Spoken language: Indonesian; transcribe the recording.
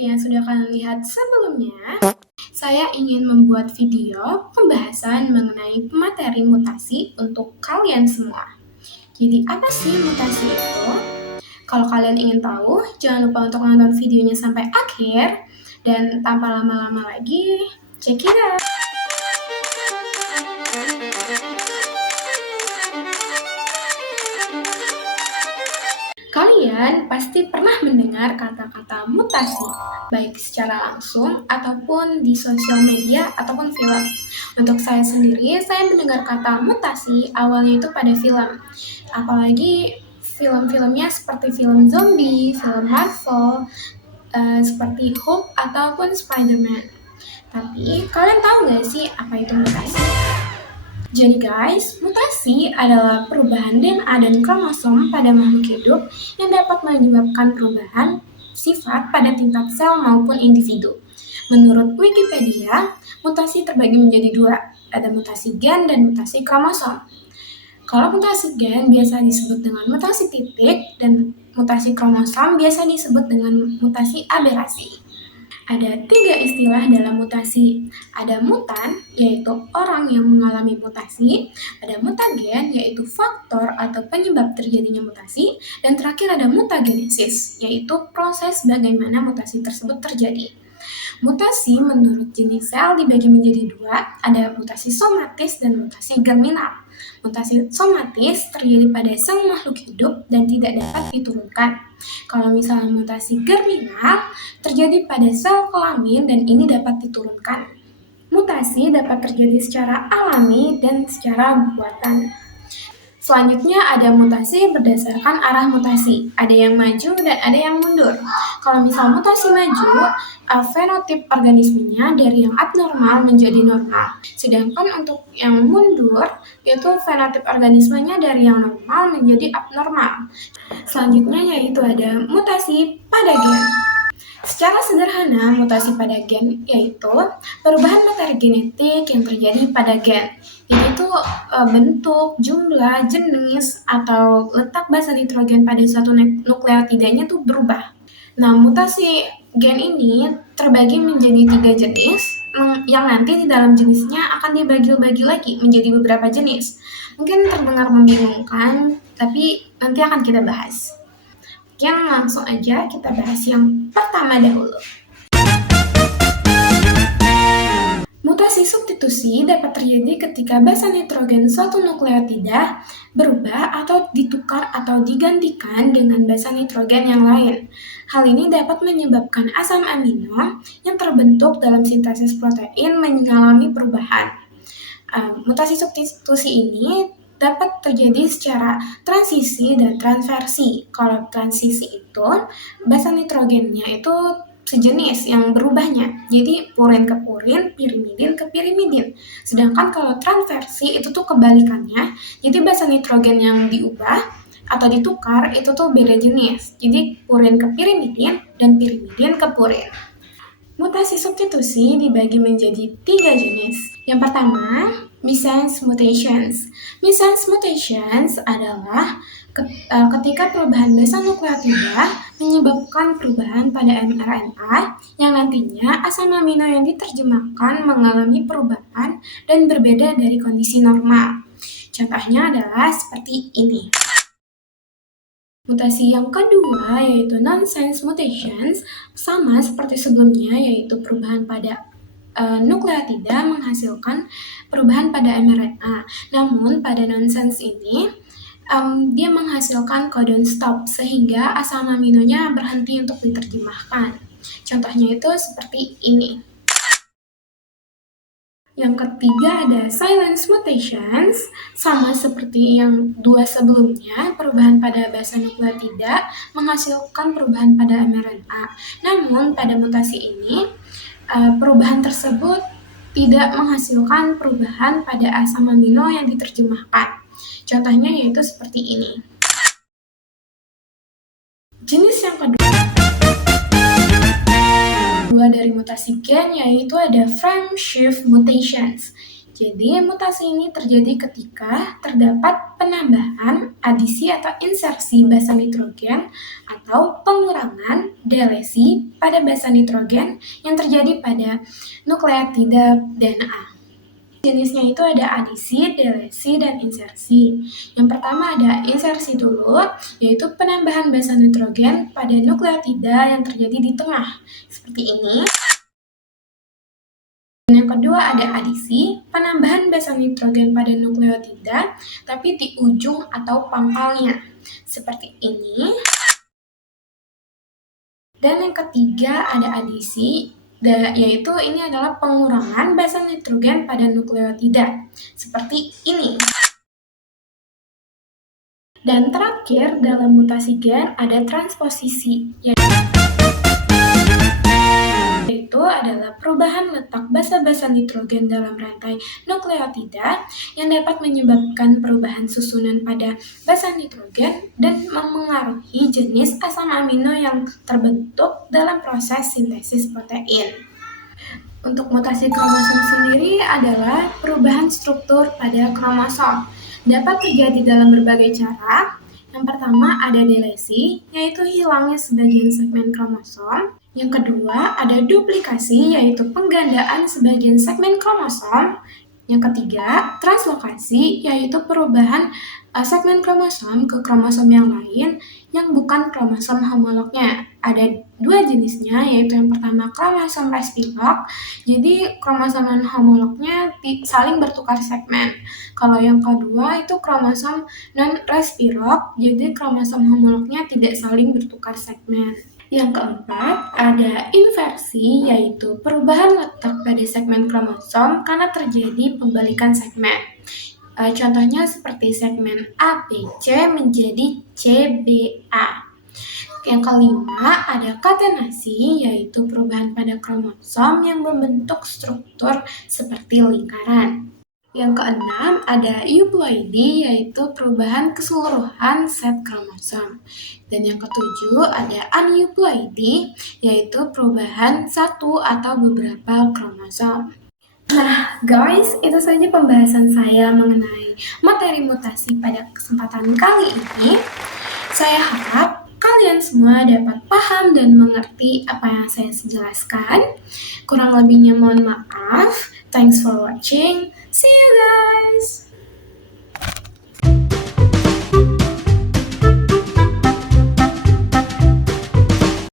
seperti yang sudah kalian lihat sebelumnya, saya ingin membuat video pembahasan mengenai materi mutasi untuk kalian semua. Jadi apa sih mutasi itu? Kalau kalian ingin tahu, jangan lupa untuk nonton videonya sampai akhir. Dan tanpa lama-lama lagi, check it out! Kalian pasti pernah mendengar kata-kata mutasi, baik secara langsung ataupun di sosial media ataupun film. Untuk saya sendiri, saya mendengar kata mutasi awalnya itu pada film. Apalagi film-filmnya seperti film zombie, film Marvel, seperti Hulk ataupun Spider-Man. Tapi kalian tahu nggak sih apa itu mutasi? Jadi guys, mutasi adalah perubahan DNA dan kromosom pada makhluk hidup yang dapat menyebabkan perubahan sifat pada tingkat sel maupun individu. Menurut Wikipedia, mutasi terbagi menjadi dua, ada mutasi gen dan mutasi kromosom. Kalau mutasi gen biasa disebut dengan mutasi titik dan mutasi kromosom biasa disebut dengan mutasi aberasi. Ada 3 istilah dalam mutasi. Ada mutan, yaitu orang yang mengalami mutasi. Ada mutagen, yaitu faktor atau penyebab terjadinya mutasi. Dan terakhir ada mutagenesis, yaitu proses bagaimana mutasi tersebut terjadi. Mutasi menurut jenis sel dibagi menjadi dua, ada mutasi somatis dan mutasi germinal. Mutasi somatis terjadi pada sel makhluk hidup dan tidak dapat diturunkan. Kalau misalnya mutasi germinal terjadi pada sel kelamin dan ini dapat diturunkan. Mutasi dapat terjadi secara alami dan secara buatan. Selanjutnya ada mutasi berdasarkan arah mutasi. Ada yang maju dan ada yang mundur. Kalau misal mutasi maju, fenotip organismenya dari yang abnormal menjadi normal. Sedangkan untuk yang mundur, itu fenotip organismenya dari yang normal menjadi abnormal. Selanjutnya yaitu ada mutasi pada gen. Secara sederhana, mutasi pada gen yaitu perubahan materi genetik yang terjadi pada gen. Yaitu bentuk, jumlah, jenis, atau letak basa nitrogen pada suatu nukleotidanya itu berubah. Nah, mutasi gen ini terbagi menjadi 3 jenis, yang nanti di dalam jenisnya akan dibagi-bagi lagi menjadi beberapa jenis. Mungkin terdengar membingungkan, tapi nanti akan kita bahas. Yang langsung aja kita bahas yang pertama dahulu. Mutasi substitusi dapat terjadi ketika basa nitrogen suatu nukleotida berubah atau ditukar atau digantikan dengan basa nitrogen yang lain. Hal ini dapat menyebabkan asam amino yang terbentuk dalam sintesis protein mengalami perubahan. Mutasi substitusi ini dapat terjadi secara transisi dan transversi. Kalau transisi itu, basa nitrogennya itu sejenis yang berubahnya. Jadi purin ke purin, pirimidin ke pirimidin. Sedangkan kalau transversi itu tuh kebalikannya. Jadi basa nitrogen yang diubah atau ditukar itu tuh beda jenis. Jadi purin ke pirimidin dan pirimidin ke purin. Mutasi substitusi dibagi menjadi 3 jenis. Yang pertama, missense mutations. Missense mutations adalah ketika perubahan basa nukleotida menyebabkan perubahan pada mRNA yang nantinya asam amino yang diterjemahkan mengalami perubahan dan berbeda dari kondisi normal. Contohnya adalah seperti ini. Mutasi yang kedua yaitu nonsense mutations, sama seperti sebelumnya yaitu perubahan pada nukleotida menghasilkan perubahan pada mRNA. Namun pada nonsense ini dia menghasilkan codon stop sehingga asam aminonya berhenti untuk diterjemahkan. Contohnya itu seperti ini. Yang ketiga ada silence mutations, sama seperti yang 2 sebelumnya, perubahan pada basa nukleotida menghasilkan perubahan pada mRNA. Namun pada mutasi ini, perubahan tersebut tidak menghasilkan perubahan pada asam amino yang diterjemahkan. Contohnya yaitu seperti ini. Jenis yang kedua dari mutasi gen yaitu ada frame shift mutations. Jadi, mutasi ini terjadi ketika terdapat penambahan, adisi atau insersi basa nitrogen atau pengurangan, delesi pada basa nitrogen yang terjadi pada nukleotida DNA. Jenisnya itu ada adisi, delesi, dan insersi. Yang pertama ada insersi dulu, yaitu penambahan basa nitrogen pada nukleotida yang terjadi di tengah, seperti ini. Yang kedua ada adisi, penambahan basa nitrogen pada nukleotida, tapi di ujung atau pangkalnya, seperti ini. Dan yang ketiga ada adisi, yaitu ini adalah pengurangan basa nitrogen pada nukleotida, seperti ini. Dan terakhir dalam mutasi gen ada transposisi, yaitu adalah perubahan letak basa-basa nitrogen dalam rantai nukleotida yang dapat menyebabkan perubahan susunan pada basa nitrogen dan memengaruhi jenis asam amino yang terbentuk dalam proses sintesis protein. Untuk mutasi kromosom sendiri adalah perubahan struktur pada kromosom. Dapat terjadi dalam berbagai cara. Yang pertama ada delesi, yaitu hilangnya sebagian segmen kromosom. Yang kedua, ada duplikasi, yaitu penggandaan sebagian segmen kromosom. Yang ketiga, translokasi, yaitu perubahan segmen kromosom ke kromosom yang lain yang bukan kromosom homolognya. Ada dua jenisnya, yaitu yang pertama kromosom respilog, jadi kromosom non-homolognya saling bertukar segmen. Kalau yang kedua itu kromosom non-respilog, jadi kromosom homolognya tidak saling bertukar segmen. Yang keempat, ada inversi, yaitu perubahan letak pada segmen kromosom karena terjadi pembalikan segmen. Contohnya seperti segmen ABC menjadi CBA. Yang kelima, ada katenasi, yaitu perubahan pada kromosom yang membentuk struktur seperti lingkaran. Yang keenam, ada euploidy, yaitu perubahan keseluruhan set kromosom. Dan yang ketujuh, ada aneuploidy, yaitu perubahan satu atau beberapa kromosom. Nah, guys, itu saja pembahasan saya mengenai materi mutasi pada kesempatan kali ini. Saya harap kalian semua dapat paham dan mengerti apa yang saya jelaskan. Kurang lebihnya mohon maaf. Thanks for watching. See you guys!